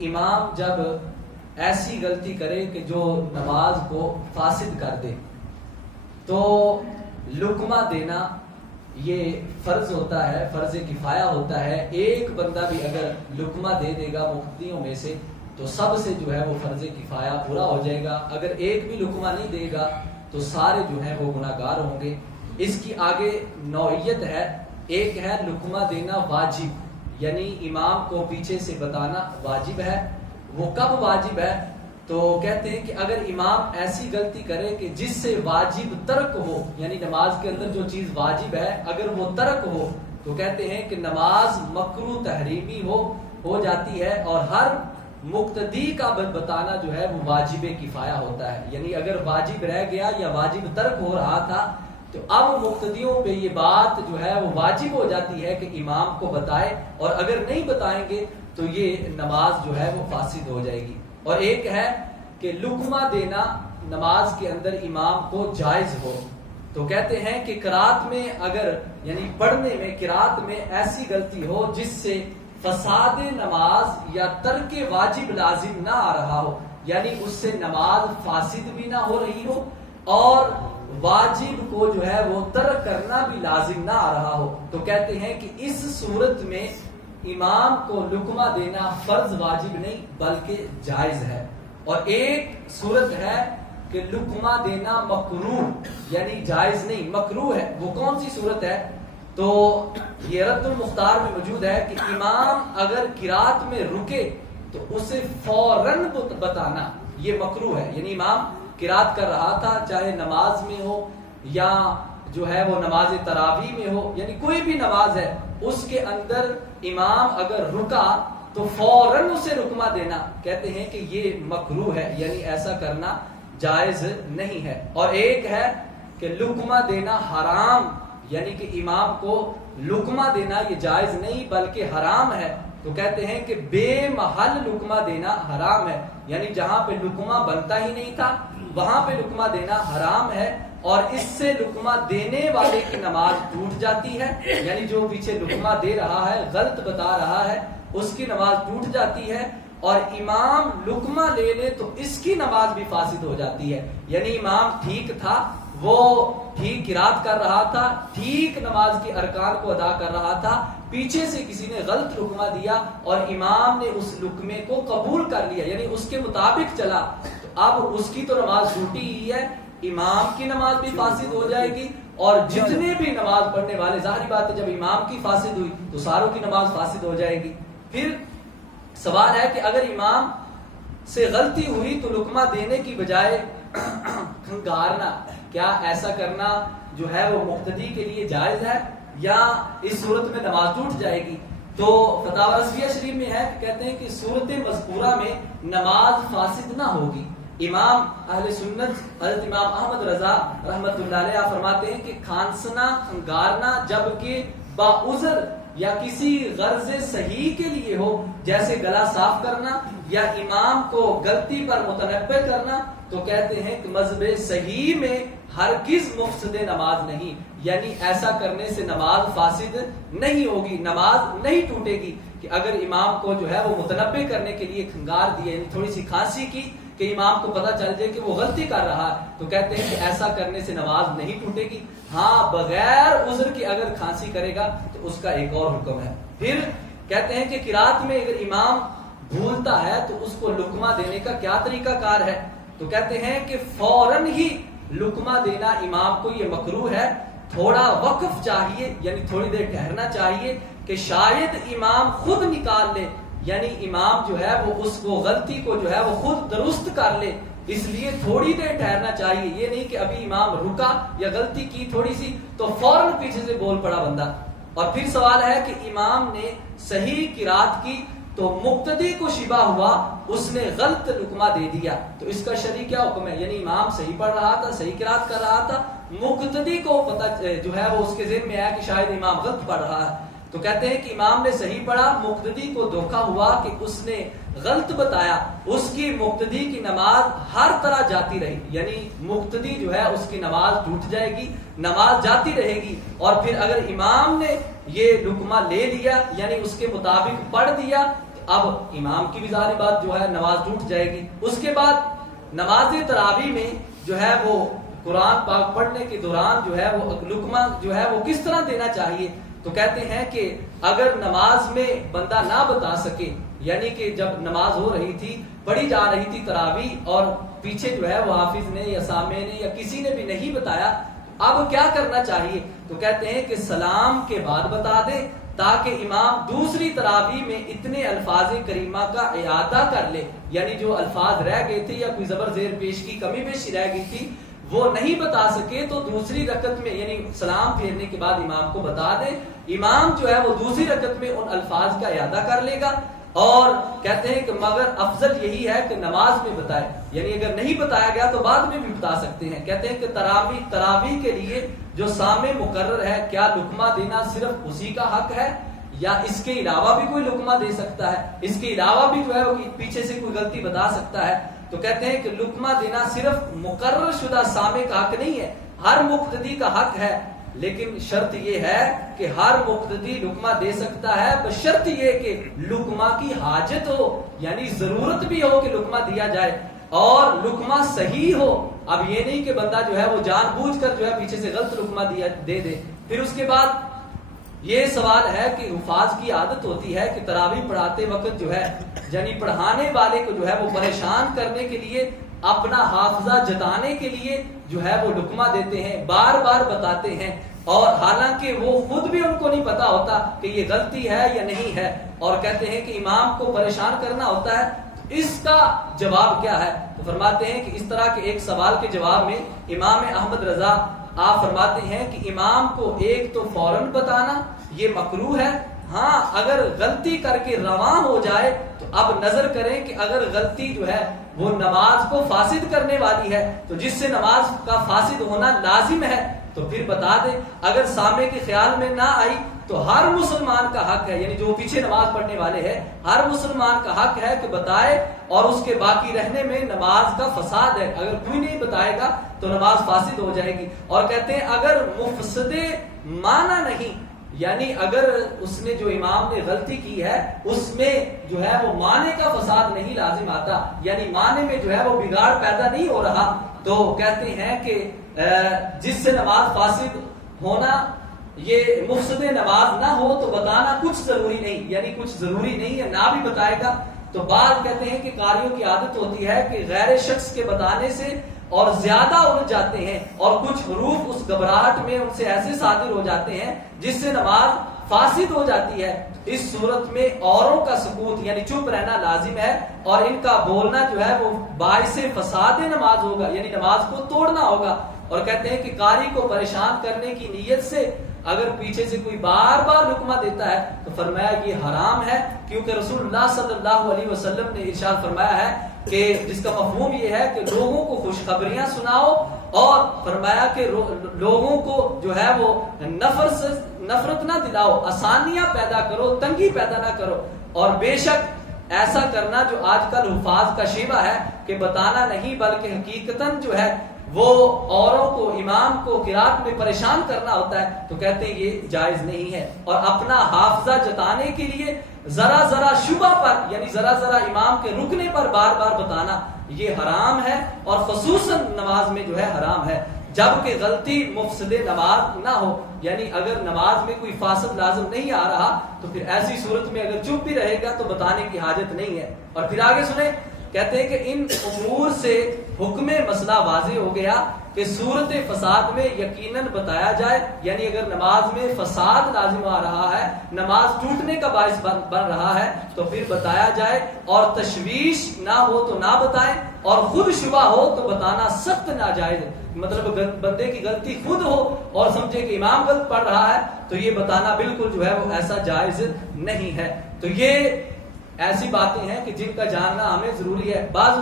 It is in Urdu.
امام جب ایسی غلطی کرے کہ جو نماز کو فاسد کر دے تو لقمہ دینا یہ فرض ہوتا ہے، فرض کفایہ ہوتا ہے۔ ایک بندہ بھی اگر لقمہ دے دے گا مقتدیوں میں سے تو سب سے جو ہے وہ فرض کفایہ پورا ہو جائے گا۔ اگر ایک بھی لقمہ نہیں دے گا تو سارے جو ہیں وہ گناہ گار ہوں گے۔ اس کی آگے نوعیت ہے، ایک ہے لقمہ دینا واجب، یعنی امام کو پیچھے سے بتانا واجب ہے۔ وہ کب واجب ہے؟ تو کہتے ہیں کہ اگر امام ایسی غلطی کرے کہ جس سے واجب ترک ہو، یعنی نماز کے اندر جو چیز واجب ہے اگر وہ ترک ہو تو کہتے ہیں کہ نماز مکروہ تحریمی ہو جاتی ہے، اور ہر مقتدی کا بتانا جو ہے وہ واجب کفایہ ہوتا ہے۔ یعنی اگر واجب رہ گیا یا واجب ترک ہو رہا تھا تو اب مقتدیوں پہ یہ بات جو ہے وہ واجب ہو جاتی ہے کہ امام کو بتائے، اور اگر نہیں بتائیں گے تو یہ نماز جو ہے وہ فاسد ہو جائے گی۔ اور ایک ہے کہ لقمہ دینا نماز کے اندر امام کو جائز ہو، تو کہتے ہیں کہ قرات میں اگر یعنی پڑھنے میں قرات میں ایسی غلطی ہو جس سے فساد نماز یا ترک واجب لازم نہ آ رہا ہو، یعنی اس سے نماز فاسد بھی نہ ہو رہی ہو اور واجب کو جو ہے وہ ترک کرنا بھی لازم نہ آ رہا ہو، تو کہتے ہیں کہ اس صورت میں امام کو لقمہ دینا فرض واجب نہیں بلکہ جائز ہے۔ اور ایک صورت ہے کہ لقمہ دینا مکروہ، یعنی جائز نہیں مکروہ ہے۔ وہ کون سی صورت ہے؟ تو یہ رد المختار میں موجود ہے کہ امام اگر قرات میں رکے تو اسے فوراً بتانا یہ مکروہ ہے۔ یعنی امام قرات کر رہا تھا، چاہے نماز میں ہو یا جو ہے وہ نماز تراویح میں ہو، یعنی کوئی بھی نماز ہے اس کے اندر امام اگر رکا تو فوراً اسے لقمہ دینا کہتے ہیں کہ یہ مکروہ ہے، یعنی ایسا کرنا جائز نہیں ہے۔ اور ایک ہے کہ لقمہ دینا حرام، یعنی کہ امام کو لقمہ دینا یہ جائز نہیں بلکہ حرام ہے، تو کہتے ہیں کہ بے محل لقمہ دینا حرام ہے، یعنی جہاں پہ لقمہ بنتا ہی نہیں تھا وہاں پہ لقمہ دینا حرام ہے، اور اس سے لقمہ دینے والے کی نماز ٹوٹ جاتی ہے۔ یعنی جو پیچھے لقمہ دے رہا ہے غلط بتا رہا ہے اس کی نماز ٹوٹ جاتی ہے، اور امام لقمہ لے لے تو اس کی نماز بھی فاسد ہو جاتی ہے۔ یعنی امام ٹھیک تھا، وہ ٹھیک قرات کر رہا تھا، ٹھیک نماز کے ارکان کو ادا کر رہا تھا، پیچھے سے کسی نے غلط لقمہ دیا اور امام نے اس لقمے کو قبول کر لیا، یعنی اس کے مطابق چلا، تو اب اس کی تو نماز ٹوٹی ہی ہے، امام کی نماز بھی فاسد ہو جائے گی، اور جتنے بھی نماز پڑھنے والے، ظاہری بات ہے جب امام کی فاسد ہوئی تو ساروں کی نماز فاسد ہو جائے گی۔ پھر سوال ہے کہ اگر امام سے غلطی ہوئی تو لقمہ دینے کی بجائے کھنگارنا، کیا ایسا کرنا جو ہے وہ مقتدی کے لیے جائز ہے یا اس صورت میں نماز ٹوٹ جائے گی؟ تو فتاوی رضویہ شریف میں ہے، کہتے ہیں کہ صورت مذکورہ میں نماز فاسد نہ ہوگی۔ امام اہل سنت حضرت امام احمد رضا رحمت اللہ علیہ فرماتے ہیں کہ کھانسنا کھنگارنا جبکہ باعذر یا کسی غرض صحیح کے لیے ہو، جیسے گلا صاف کرنا یا امام کو غلطی پر متنبہ کرنا، تو کہتے ہیں کہ مذہب صحیح میں ہرگز مفسد نماز نہیں، یعنی ایسا کرنے سے نماز فاسد نہیں ہوگی، نماز نہیں ٹوٹے گی۔ کہ اگر امام کو جو ہے وہ متنبہ کرنے کے لیے کھنگار دیا، یعنی تھوڑی سی کھانسی کی کہ امام کو پتہ چل جائے کہ وہ غلطی کر رہا ہے، تو کہتے ہیں کہ ایسا کرنے سے نماز نہیں ٹوٹے گی۔ ہاں بغیر عذر کے اگر کھانسی کرے گا تو اس کا ایک اور حکم ہے۔ پھر کہتے ہیں کہ قرات میں اگر امام بھولتا ہے تو اس کو لقمہ دینے کا کیا طریقہ کار ہے؟ تو کہتے ہیں کہ فوراً ہی لقمہ دینا امام کو یہ مکروہ ہے، تھوڑا وقف چاہیے، یعنی تھوڑی دیر ٹھہرنا چاہیے کہ شاید امام خود نکال لے، یعنی امام جو ہے وہ اس کو غلطی کو جو ہے وہ خود درست کر لے، اس لیے تھوڑی دیر ٹھہرنا چاہیے۔ یہ نہیں کہ ابھی امام رکا یا غلطی کی تھوڑی سی تو فوراً پیچھے سے بول پڑا بندہ۔ اور پھر سوال ہے کہ امام نے صحیح قرات کی تو مقتدی کو شبہ ہوا اس نے غلط لقمہ دے دیا، تو اس کا شرعی کیا حکم ہے؟ یعنی امام صحیح پڑھ رہا تھا، صحیح قرات کر رہا تھا، مقتدی کو پتہ جو ہے وہ اس کے ذہن میں آیا کہ شاید امام غلط پڑھ رہا ہے، تو کہتے ہیں کہ امام نے صحیح پڑھا، مقتدی کو دھوکہ ہوا کہ اس نے غلط بتایا، اس کی مقتدی کی نماز ہر طرح جاتی رہی، یعنی مقتدی جو ہے اس کی نماز ٹوٹ جائے گی، نماز جاتی رہے گی۔ اور پھر اگر امام نے یہ لقمہ لے لیا یعنی اس کے مطابق پڑھ دیا، اب امام کی بھی ظاہری بات جو ہے نماز ٹوٹ جائے گی. اس کے بعد نماز تراویح میں جو ہے وہ قرآن پاک پڑھنے کے دوران جو ہے وہ لقمہ جو ہے وہ کس طرح دینا چاہیے. تو کہتے ہیں کہ اگر نماز میں بندہ نہ بتا سکے، یعنی کہ جب نماز ہو رہی تھی، پڑھی جا رہی تھی تراویح، اور پیچھے جو ہے وہ حافظ نے یا سامع نے یا کسی نے بھی نہیں بتایا، اب کیا کرنا چاہیے. تو کہتے ہیں کہ سلام کے بعد بتا دے تاکہ امام دوسری تراویح میں اتنے الفاظ کریمہ کا اعادہ کر لے، یعنی جو الفاظ رہ گئے تھے یا کوئی زبر زیر پیش کی کمی بیشی رہ گئی تھی وہ نہیں بتا سکے، تو دوسری رکعت میں یعنی سلام پھیرنے کے بعد امام کو بتا دے. امام جو ہے وہ دوسری رکعت میں ان الفاظ کا اعادہ کر لے گا. اور کہتے ہیں کہ مگر افضل یہی ہے کہ نماز میں بتائے، یعنی اگر نہیں بتایا گیا تو بعد میں بھی بتا سکتے ہیں. کہتے ہیں کہ تراویح کے لیے جو سامع مقرر ہے، کیا لقمہ دینا صرف اسی کا حق ہے یا اس کے علاوہ بھی کوئی لقمہ دے سکتا ہے، اس کے علاوہ بھی جو ہے وہ پیچھے سے کوئی غلطی بتا سکتا ہے. تو کہتے ہیں کہ لقمہ دینا صرف مقرر شدہ سامع کا حق نہیں ہے، ہر مقتدی کا حق ہے، لیکن شرط یہ ہے کہ ہر مقتدی لقمہ دے سکتا ہے بشرط یہ کہ لقمہ کی حاجت ہو، یعنی ضرورت بھی ہو کہ لقمہ دیا جائے اور لقمہ صحیح ہو. اب یہ نہیں کہ بندہ جو ہے وہ جان بوجھ کر جو ہے پیچھے سے غلط لقمہ دے دے. پھر اس کے بعد یہ سوال ہے کہ حفاظ کی عادت ہوتی ہے کہ تراویح پڑھاتے وقت جو ہے یعنی پڑھانے والے کو جو ہے وہ پریشان کرنے کے لیے، اپنا حافظہ جتانے کے لیے جو ہے وہ لقمہ دیتے ہیں، بار بار بتاتے ہیں، اور حالانکہ وہ خود بھی ان کو نہیں پتا ہوتا کہ یہ غلطی ہے یا نہیں ہے، اور کہتے ہیں کہ امام کو پریشان کرنا ہوتا ہے. اس کا جواب کیا ہے؟ تو فرماتے ہیں کہ اس طرح کے ایک سوال کے جواب میں امام احمد رضا آپ فرماتے ہیں کہ امام کو ایک تو فوراً بتانا یہ مکروہ ہے، ہاں اگر غلطی کر کے رواں ہو جائے تو اب نظر کریں کہ اگر غلطی جو ہے وہ نماز کو فاسد کرنے والی ہے تو جس سے نماز کا فاسد ہونا لازم ہے تو پھر بتا دے. اگر سامع کے خیال میں نہ آئی تو ہر مسلمان کا حق ہے، یعنی جو پیچھے نماز پڑھنے والے ہیں ہر مسلمان کا حق ہے کہ بتائے، اور اس کے باقی رہنے میں نماز کا فساد ہے. اگر کوئی نہیں بتائے گا تو نماز فاسد ہو جائے گی. اور کہتے ہیں اگر مفسد معنی نہیں، یعنی اگر اس نے جو امام نے غلطی کی ہے اس میں جو ہے وہ معنی کا فساد نہیں لازم آتا، یعنی معنی میں جو ہے وہ بگاڑ پیدا نہیں ہو رہا، تو کہتے ہیں کہ جس سے نماز فاسد ہونا یہ مفسد نماز نہ ہو تو بتانا کچھ ضروری نہیں، یعنی کچھ ضروری نہیں ہے نہ بھی بتائے گا. تو بعض کہتے ہیں کہ قاریوں کی عادت ہوتی ہے کہ غیر شخص کے بتانے سے اور زیادہ الجھ جاتے ہیں، اور کچھ حروف اس گھبراہٹ میں ان سے ایسے صادر ہو جاتے ہیں جس سے نماز فاسد ہو جاتی ہے. اس صورت میں اوروں کا سکوت یعنی چپ رہنا لازم ہے، اور ان کا بولنا جو ہے وہ باعث فساد نماز ہوگا، یعنی نماز کو توڑنا ہوگا. اور کہتے ہیں کہ قاری کو پریشان کرنے کی نیت سے اگر پیچھے سے کوئی بار بار لقمہ دیتا ہے تو فرمایا یہ حرام ہے، کیونکہ رسول اللہ صلی اللہ علیہ وسلم نے ارشاد فرمایا ہے کہ جس کا مفہوم یہ ہے کہ لوگوں کو خوشخبریاں سناؤ، اور فرمایا کہ لوگوں کو جو ہے وہ نفرت نہ دلاؤ، آسانیاں پیدا کرو، تنگی پیدا نہ کرو. اور بے شک ایسا کرنا جو آج کل حفاظ کا شیوہ ہے کہ بتانا نہیں بلکہ حقیقتاً جو ہے وہ اوروں کو امام کو قرات میں پریشان کرنا ہوتا ہے، تو کہتے ہیں یہ جائز نہیں ہے. اور اپنا حافظہ جتانے کے لیے ذرا ذرا شبہ پر یعنی ذرا ذرا امام کے رکنے پر بار بار بتانا یہ حرام ہے، اور خصوصاً نماز میں جو ہے حرام ہے، جبکہ غلطی مفسد نماز نہ ہو. یعنی اگر نماز میں کوئی فاسد لازم نہیں آ رہا تو پھر ایسی صورت میں اگر چپ بھی رہے گا تو بتانے کی حاجت نہیں ہے. اور پھر آگے سنیں، کہتے ہیں کہ ان امور سے حکم مسئلہ واضح ہو گیا کہ صورت فساد میں یقیناً بتایا جائے، یعنی اگر نماز میں فساد لازم آ رہا ہے، نماز ٹوٹنے کا باعث بن رہا ہے تو پھر بتایا جائے، اور تشویش نہ ہو تو نہ بتائیں، اور خود شبہ ہو تو بتانا سخت ناجائز. مطلب بندے کی غلطی خود ہو اور سمجھے کہ امام غلط پڑھ رہا ہے تو یہ بتانا بالکل جو ہے وہ ایسا جائز نہیں ہے. تو یہ ایسی باتیں ہیں کہ جن کا جاننا ہمیں ضروری ہے. بعض